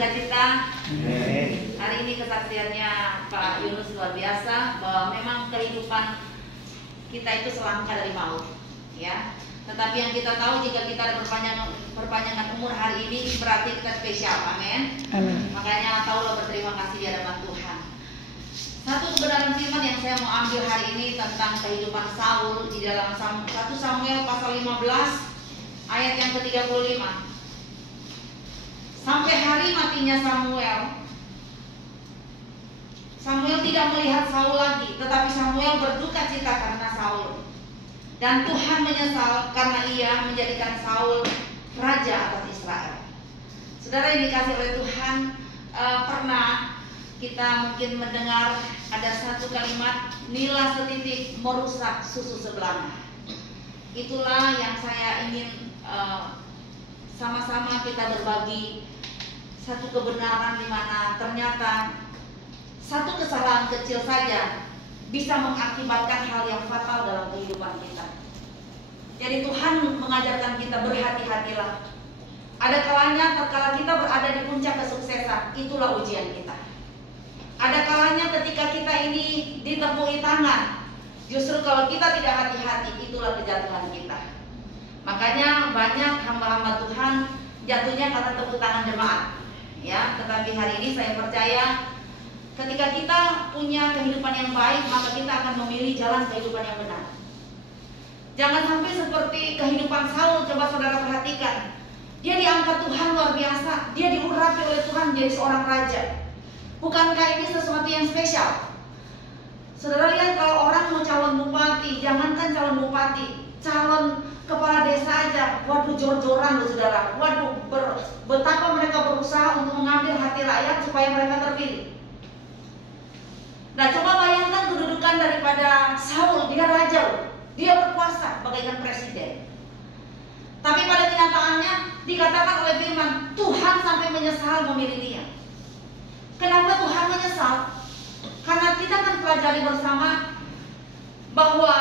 bersukacita. Hari ini kesaksiannya Pak Yunus luar biasa bahwa memang kehidupan kita itu selangkah dari maut, ya. Tetapi yang kita tahu jika kita ada perpanjangan umur hari ini berarti kita spesial, amin. Makanya tahulah berterima kasih di hadapan Tuhan. Satu kebenaran firman yang saya mau ambil hari ini tentang kehidupan Saul di dalam 1 Samuel pasal 15 ayat yang ke-35. Sampai hari matinya Samuel tidak melihat Saul lagi, tetapi Samuel berduka cita karena Saul. Dan Tuhan menyesal karena ia menjadikan Saul raja atas Israel. Saudara yang dikasih oleh Tuhan, pernah kita mungkin mendengar ada satu kalimat, nila setitik merusak susu sebelanga. Itulah yang saya ingin sama-sama kita berbagi satu kebenaran di mana ternyata satu kesalahan kecil saja bisa mengakibatkan hal yang fatal dalam kehidupan kita. Jadi Tuhan mengajarkan kita berhati-hatilah. Ada kalanya tatkala kita berada di puncak kesuksesan, itulah ujian kita. Ada kalanya ketika kita ini ditepui tangan, justru kalau kita tidak hati-hati, itulah kejatuhan kita. Makanya banyak hamba-hamba Tuhan jatuhnya karena tepuk tangan jemaat, ya. Tetapi hari ini saya percaya ketika kita punya kehidupan yang baik, maka kita akan memilih jalan kehidupan yang benar. Jangan sampai seperti kehidupan Saul. Coba saudara perhatikan, dia diangkat Tuhan luar biasa, dia diurapi oleh Tuhan menjadi seorang raja. Bukankah ini sesuatu yang spesial? Saudara lihat kalau orang mau calon bupati, jangankan calon bupati, calon kepala desa aja, waduh jor-joran loh saudara. Waduh, betapa mereka berusaha untuk mengambil hati rakyat supaya mereka terpilih. Nah, coba bayangkan kedudukan daripada Saul, dia raja loh. Dia berkuasa bagaikan presiden. Tapi pada kenyataannya dikatakan oleh firman, Tuhan sampai menyesal memilih dia. Kenapa Tuhan menyesal? Karena kita akan pelajari bersama bahwa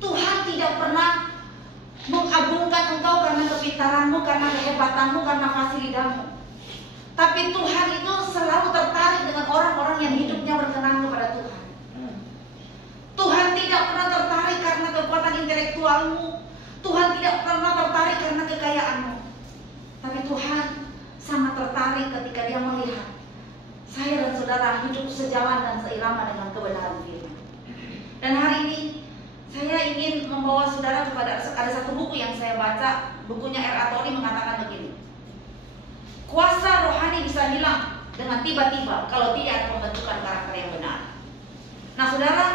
Tuhan tidak pernah mengagungkan engkau karena kepintaranmu, karena kehebatanmu, karena fasih lidahmu. Tapi Tuhan itu selalu tertarik dengan orang-orang yang hidupnya berkenan kepada Tuhan. Tuhan tidak pernah tertarik karena kekuatan intelektualmu. Tuhan tidak pernah tertarik karena kekayaanmu. Tapi Tuhan sangat tertarik ketika dia melihat saya dan saudara hidup sejalan dan seirama dengan kebenaran firman. Dan hari ini saya ingin membawa saudara kepada ada satu buku yang saya baca, bukunya R.A. Torrey mengatakan begini. Kuasa rohani bisa hilang dengan tiba-tiba kalau tidak ada pembentukan karakter yang benar. Nah saudara,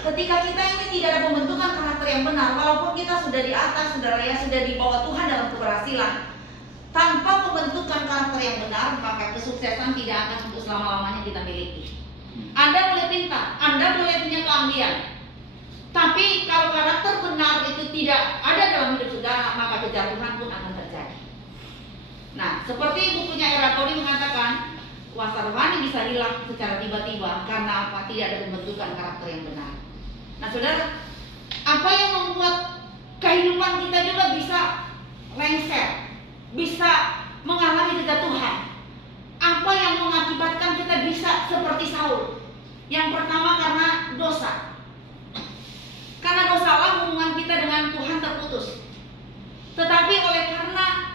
ketika kita ini tidak ada pembentukan karakter yang benar, walaupun kita sudah di atas, saudara ya, sudah dibawa Tuhan dalam keberhasilan, tanpa pembentukan karakter yang benar, maka kesuksesan tidak akan untuk selama-lamanya kita miliki. Anda boleh pintar, Anda boleh punya keahlian, tapi kalau karakter benar itu tidak ada dalam hidup saudara, maka kejatuhan pun akan terjadi. Nah, seperti bukunya R.A. Torrey mengatakan, kuasa rohani bisa hilang secara tiba-tiba karena apa? Tidak ada pembentukan karakter yang benar. Nah, saudara, apa yang membuat kehidupan kita juga bisa lengser, bisa mengalami kejatuhan? Apa yang mengakibatkan kita bisa seperti Saul? Yang pertama karena dosa. Karena dosalah hubungan kita dengan Tuhan terputus. Tetapi oleh karena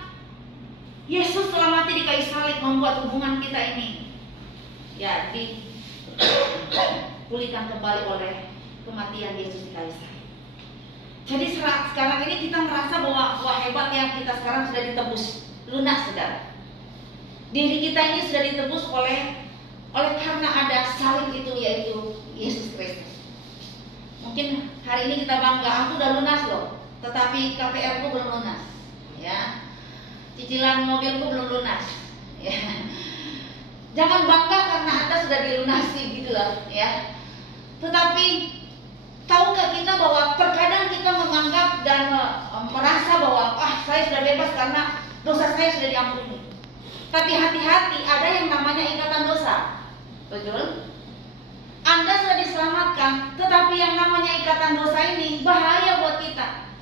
Yesus telah mati di kayu salib membuat hubungan kita ini ya dipulihkan kembali oleh kematian Yesus di kayu salib. Jadi sekarang ini kita merasa bahwa wah hebat ya, kita sekarang sudah ditebus lunas saudara. Diri kita ini sudah ditebus oleh karena ada salib itu, yaitu Yesus Kristus. Mungkin hari ini kita bangga, aku udah lunas loh, tetapi KPR ku belum lunas, ya. Cicilan mobilku belum lunas, ya. Jangan bangga karena Anda sudah dilunasi gitu loh, ya. Tetapi tahukah kita bahwa terkadang kita menganggap dan merasa bahwa saya sudah bebas karena dosa saya sudah diampuni. Tapi hati-hati, ada yang namanya ikatan dosa. Betul? Anda sudah diselamatkan, tetapi yang namanya ikatan dosa ini bahaya buat kita.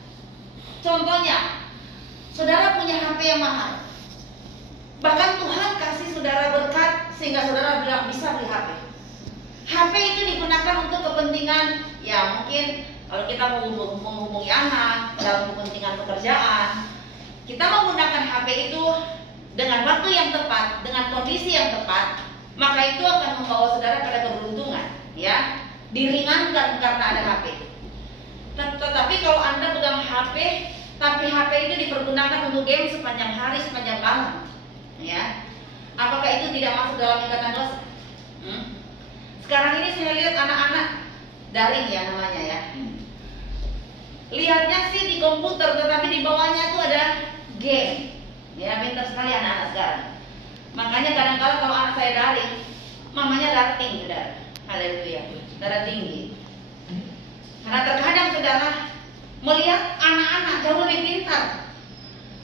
Contohnya, saudara punya HP yang mahal. Bahkan Tuhan sehingga saudara bilang bisa beli HP. HP itu digunakan untuk kepentingan, ya mungkin kalau kita mau menghubungi anak dalam kepentingan pekerjaan, kita menggunakan HP itu dengan waktu yang tepat, dengan kondisi yang tepat, maka itu akan membawa saudara pada keberuntungan, ya, diringankan karena ada HP. Tetapi kalau Anda pegang HP, tapi HP itu dipergunakan untuk game sepanjang hari, sepanjang malam, ya, apakah itu tidak masuk dalam ikatan dosa? Sekarang ini saya lihat anak-anak daring ya namanya ya. Lihatnya sih di komputer, tetapi di bawahnya itu ada game. Ya, pintar sekali anak-anak sekarang. Makanya kadang-kadang kalau anak saya daring, mamanya darah tinggi, saudara. Haleluya, darah tinggi. Karena terkadang saudara melihat anak-anak jauh lebih pintar.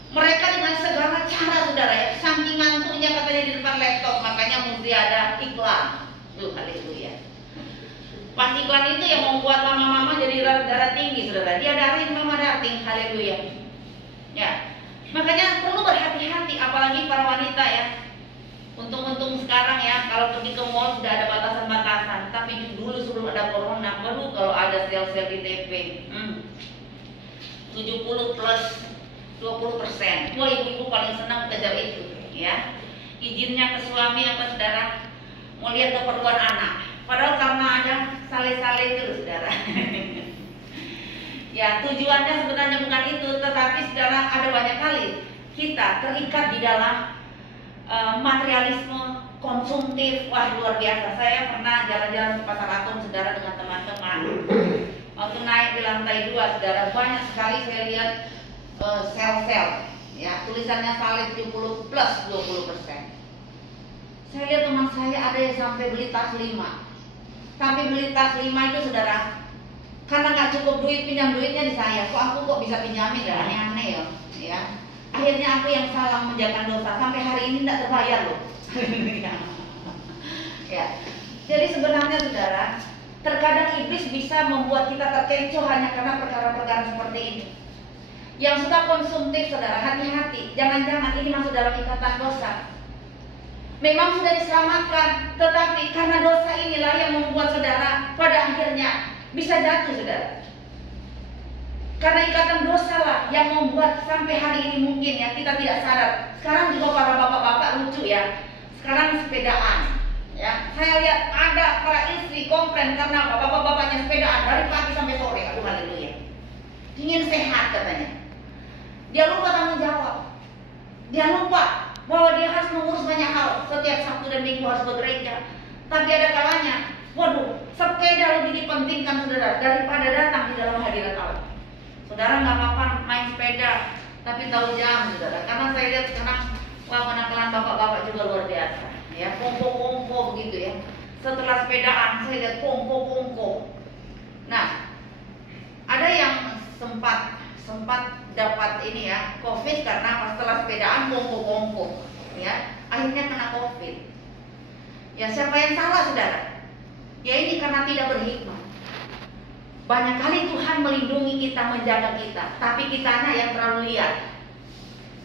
Mereka dengan segala cara saudara ya, saking ngantuknya katanya di depan laptop, makanya mesti ada iklan. Tuh, haleluya. Pas iklan itu yang membuat mama-mama jadi darah tinggi, saudara. Dia daring, mama darah tinggi, haleluya. Ya, makanya perlu berhati-hati, apalagi para wanita ya. Untung-untung sekarang ya, kalau pergi ke mall sudah ada batasan-batasan. Tapi dulu sebelum ada corona, baru kalau ada sel-sel di TP, 70 plus 20%. Wah, ibu-ibu paling senang kejar itu, ya. Izinnya ke suami apa saudara? Mau lihat keperluan anak. Padahal karena ada sale-sale terus, saudara. Ya, tujuannya sebenarnya bukan itu, tetapi saudara ada banyak kali kita terikat di dalam materialisme konsumtif. Wah, luar biasa. Saya pernah jalan-jalan ke Pasar Atom, saudara, dengan teman-teman. Waktu naik di lantai 2, saudara, banyak sekali saya lihat sel-sel. Ya, tulisannya salib 70 plus 20%. Saya lihat teman saya ada yang sampai beli tas 5. Tapi beli tas 5 itu saudara, karena nggak cukup duit, pinjam duitnya di saya. Kok aku kok bisa pinjamin ya, aneh-aneh ya. Ya. Akhirnya aku yang salah menjaga dosa. Sampai hari ini tidak terbayar loh. Ya. Jadi sebenarnya saudara, terkadang iblis bisa membuat kita terkecoh hanya karena perkara-perkara seperti ini. Yang suka konsumtif saudara, hati-hati. Jangan-jangan ini masuk dalam ikatan dosa. Memang sudah diselamatkan, tetapi karena dosa inilah yang membuat saudara pada akhirnya bisa jatuh, saudara. Karena ikatan dosa lah yang membuat sampai hari ini mungkin ya kita tidak sadar. Sekarang juga para bapak-bapak lucu ya. Sekarang sepedaan. Ya, saya lihat ada para istri komplain karena bapak-bapaknya sepedaan dari pagi sampai sore. Aduh, haleluya. Ingin sehat katanya. Dia lupa tanggung jawab. Dia lupa bahwa dia harus mengurus banyak hal. Setiap Sabtu dan Minggu harus begereja. Tapi ada kalanya, waduh, sepeda lebih dipentingkan saudara daripada datang di dalam hadirat Allah. Saudara nggak apa-apa main sepeda, tapi tahu jam saudara. Karena saya lihat sekarang, wah, penakalan bapak-bapak juga luar biasa. Ya, kongko-kongko begitu ya. Setelah sepedaan, saya lihat kongko-kongko. Nah, ada yang sempat dapat ini ya, COVID karena setelah sepedaan kongko-kongko, ya, akhirnya kena COVID. Ya, siapa yang salah saudara? Ya ini karena tidak berhikmat. Banyak kali Tuhan melindungi kita, menjaga kita, tapi kitanya yang terlalu liar.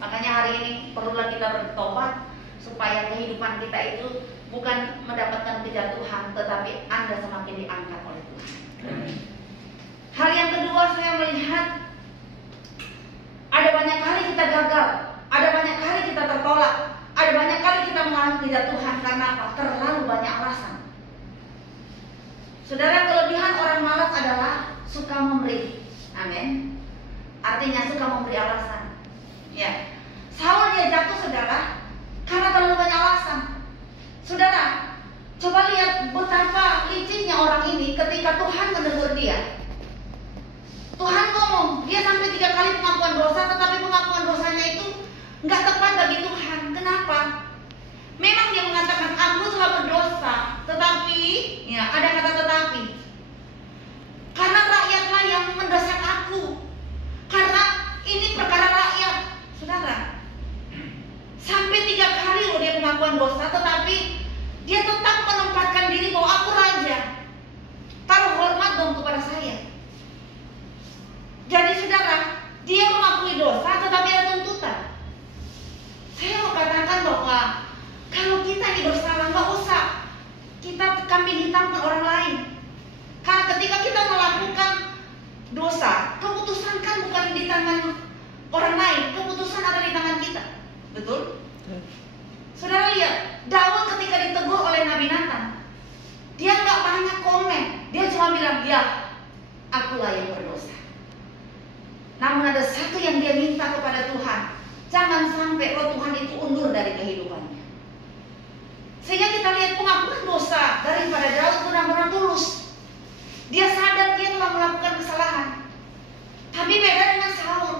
Makanya hari ini perlulah kita bertobat supaya kehidupan kita itu bukan mendapatkan kejatuhan, tetapi Anda semakin diangkat oleh Tuhan. Hal yang kedua, saya melihat ada banyak kali kita gagal, ada banyak kali kita tertolak, ada banyak kali kita mengalami kejatuhan karena apa? Terlalu banyak alasan. Saudara, kelebihan orang malas adalah suka memberi. Amin. Artinya suka memberi alasan. Ya. Saul dia jatuh saudara karena terlalu banyak alasan. Saudara, coba lihat betapa licinnya orang ini ketika Tuhan menegur dia. Tuhan ngomong, dia sampai 3 kali pengakuan dosa, tetapi pengakuan dosanya itu nggak tepat bagi Tuhan. Kenapa? Memang dia mengatakan aku telah berdosa, tetapi ya ada kata tetapi. Karena rakyatlah yang mendesak aku. Karena ini perkara rakyat, saudara. Sampai 3 kali loh dia pengakuan dosa, tetapi dia tetap menempatkan diri bahwa aku raja. Taruh hormat dong kepada saya. Jadi saudara, dia mengakui dosa, tetapi ada tuntutan. Saya mau katakan bahwa kalau kita ini bersalah, nggak kambing hitam pun orang lain. Karena ketika kita melakukan dosa, keputusan kan bukan di tangan orang lain, keputusan ada di tangan kita. Betul? Saudara lihat, Daud ketika ditegur oleh Nabi Nathan, dia nggak banyak komen, dia cuma bilang, ya, akulah yang berdosa. Namun ada satu yang dia minta kepada Tuhan, jangan sampai roh Tuhan itu undur dari kehidupannya. Sehingga kita lihat pengakuan dosa daripada Daud benar-benar tulus. Dia sadar dia telah melakukan kesalahan. Tapi beda dengan Saul,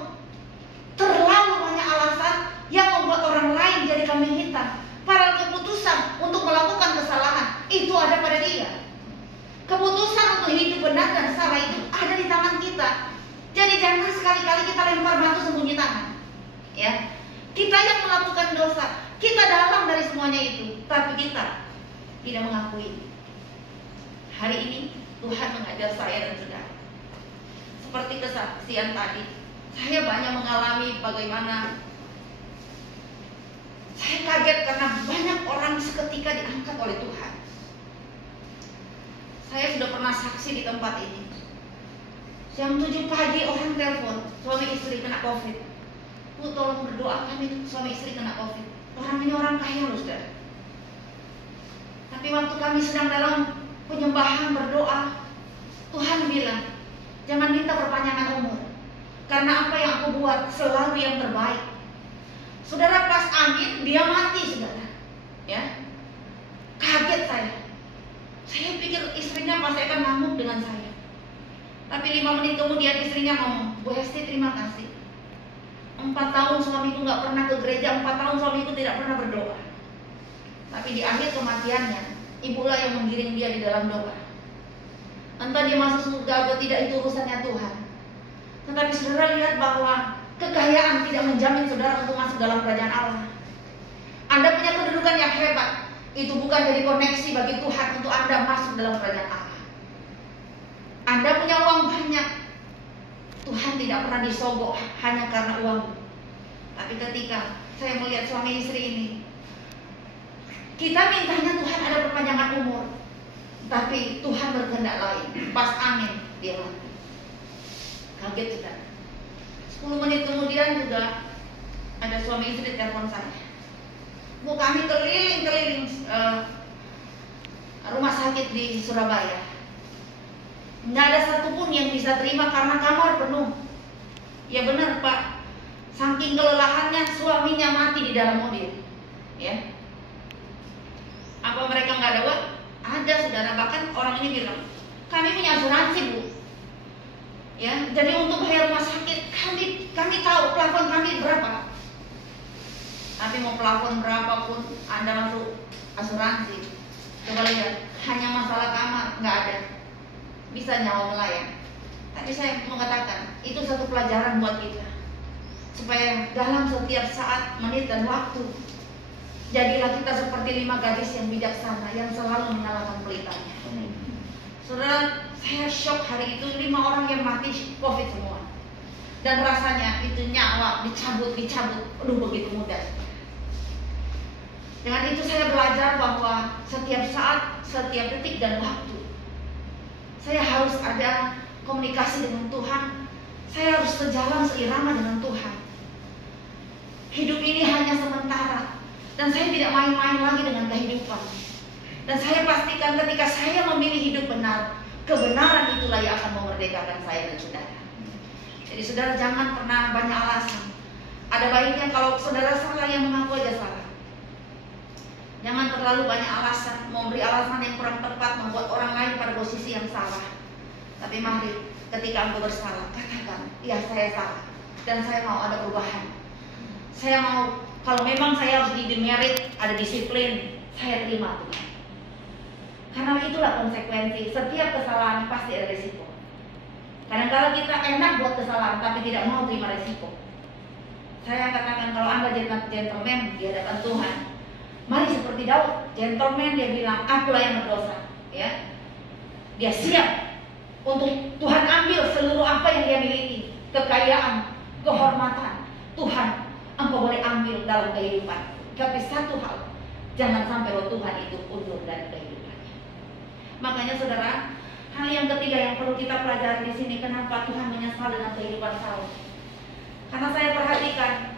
terlalu banyak alasan yang membuat orang lain jadi kambing hitam. Padahal keputusan untuk melakukan kesalahan itu ada pada dia. Keputusan untuk hidup benar dan salah itu ada di tangan kita. Jadi jangan sekali-kali kita lempar batu sembunyi tangan. Ya, kita yang melakukan dosa, kita dalam dari semuanya itu, tapi kita tidak mengakui. Hari ini Tuhan mengajar saya dan saudara. Seperti kesaksian tadi, saya banyak mengalami bagaimana saya kaget karena banyak orang seketika diangkat oleh Tuhan. Saya sudah pernah saksi di tempat ini. Jam 7 pagi orang telepon, suami istri kena COVID. Bu, tolong berdoa, kami suami istri kena COVID. Orang ini orang kaya loh, saudara. Tapi waktu kami sedang dalam penyembahan berdoa, Tuhan bilang, jangan minta perpanjangan umur, karena apa yang aku buat selalu yang terbaik. Saudara, pas amin, dia mati, saudara. Ya, kaget saya. Saya pikir istrinya pasti akan ngamuk dengan saya. Tapi 5 menit kemudian istrinya ngomong, Bu Hesti, terima kasih. 4 tahun suamiku gak pernah ke gereja, 4 tahun suamiku tidak pernah berdoa. Tapi di akhir kematiannya, ibulah yang menggiring dia di dalam doa. Entah dia masuk surga atau tidak, itu urusannya Tuhan. Tetapi saudara lihat bahwa kekayaan tidak menjamin saudara untuk masuk dalam kerajaan Allah. Anda punya kedudukan yang hebat, itu bukan jadi koneksi bagi Tuhan untuk Anda masuk dalam kerajaan Allah. Anda punya uang banyak, Tuhan tidak pernah disogok hanya karena uang. Tapi ketika saya melihat suami istri ini, kita mintanya Tuhan ada perpanjangan umur, tapi Tuhan berkehendak lain. Pas amin, dia mati. Kaget juga. 10 menit kemudian juga ada suami istri telepon saya. Bu, kami keliling-keliling rumah sakit di Surabaya. Nggak ada satupun yang bisa terima karena kamar penuh. Ya benar, Pak. Saking kelelahannya suaminya mati di dalam mobil. Ya. Apa mereka nggak ada uang? Ada, saudara. Bahkan orang ini bilang, kami punya asuransi, Bu. Ya, jadi untuk bayar rumah sakit kami tahu plafon kami berapa. Tapi mau plafon berapapun Anda masuk asuransi, coba lihat, hanya masalah kamar nggak ada, bisa nyawa melayang. Tapi saya mengatakan itu satu pelajaran buat kita, supaya dalam setiap saat, menit dan waktu, jadilah kita seperti 5 gadis yang bijaksana yang selalu menyalakan pelitanya. Saudara, saya shock hari itu 5 orang yang mati COVID semua. Dan rasanya itu nyawa dicabut, aduh begitu mudah. Dengan itu saya belajar bahwa setiap saat, setiap detik dan waktu, saya harus ada komunikasi dengan Tuhan. Saya harus sejalan seirama dengan Tuhan. Hidup ini hanya sementara, dan saya tidak main-main lagi dengan kehidupan. Dan saya pastikan ketika saya memilih hidup benar, kebenaran itulah yang akan memerdekakan saya dan saudara. Jadi saudara jangan pernah banyak alasan. Ada baiknya kalau saudara salah, yang mengaku aja salah. Jangan terlalu banyak alasan, memberi alasan yang kurang tepat, membuat orang lain pada posisi yang salah. Tapi mari ketika engkau bersalah, katakan, ya saya salah, dan saya mau ada perubahan. Saya mau, kalau memang saya harus di-demerit, ada disiplin, saya terima Tuhan. Karena itulah konsekuensi, setiap kesalahan pasti ada resiko. Kadang-kadang kita enak buat kesalahan, tapi tidak mau terima resiko. Saya katakan kalau Anda gentleman di hadapan Tuhan, mari seperti Daud, gentleman, dia bilang, akulah yang berdosa. Ya, dia siap untuk Tuhan ambil seluruh apa yang dia miliki, kekayaan, kehormatan. Tuhan, engkau boleh ambil dalam kehidupan. Tapi satu hal, jangan sampai roh Tuhan itu undur dari kehidupannya. Makanya saudara, hal yang ketiga yang perlu kita pelajari di sini, kenapa Tuhan menyesal dengan kehidupan Saul. Karena saya perhatikan